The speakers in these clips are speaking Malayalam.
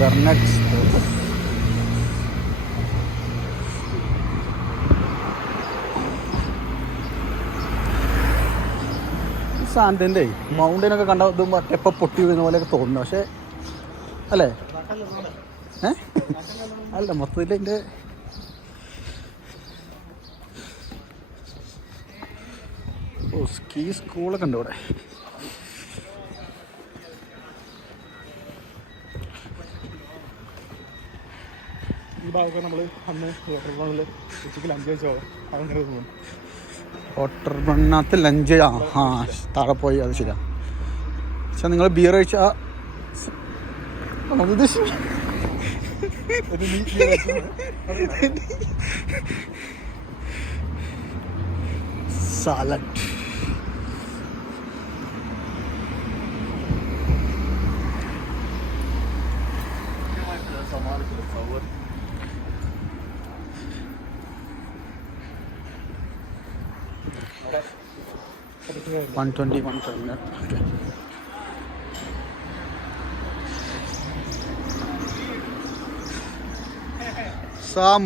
ബെർണറ്റ് സാൻഡിൻ്റെ മൗണ്ടനൊക്കെ കണ്ട ഇത് എപ്പോൾ പൊട്ടി വീഴുന്ന പോലെയൊക്കെ തോന്നുന്നു. പക്ഷേ അല്ലേ അല്ല മൊത്തത്തിൽ അതിൻ്റെ സ്കീ സ്കൂളൊക്കെ ഉണ്ട് ഇവിടെ. ഈ ഭാഗമൊക്കെ നമ്മൾ അന്ന് വാട്ടർഫോണിൽ ഉച്ചയ്ക്ക് ലഞ്ച് കഴിച്ചോ അങ്ങനെ തോന്നും. വാട്ടർഫോണിനകത്ത് ലഞ്ച് ആ താഴെ പോയി. അത് ശരിയാ. പക്ഷെ നിങ്ങൾ ബിയർ കഴിച്ചാൽ സാലഡ് $120. Okay.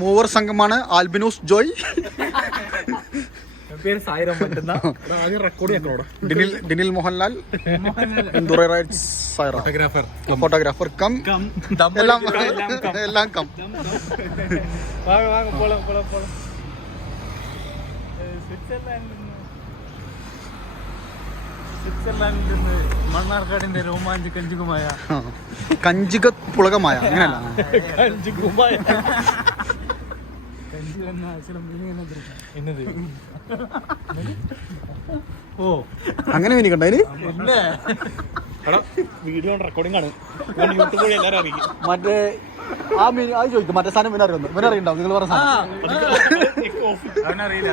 മൂവർ സംഘമാണ് albinos Joy, Dinil Mohanlal, photographer cum എല്ലാം കം. സ്വിറ്റ്സർലാൻഡിൽ മണ്ണാർക്കാടിന്റെ രോമാഞ്ച കഞ്ചിക പുളകമായ അങ്ങനെയല്ല അങ്ങനെ മീനി കണ്ട വീഡിയോ റെക്കോർഡിംഗ് ആണ് യൂട്യൂബ് എല്ലാവരും അറിയിക്കും. മറ്റേ ആ മീൻ അത് ചോദിക്കും മറ്റേ സാധനം പിന്നെ അറിയുന്നു പിന്നെ അറിയണ്ടാവും നിങ്ങൾ പറഞ്ഞ അവനറിയില്ല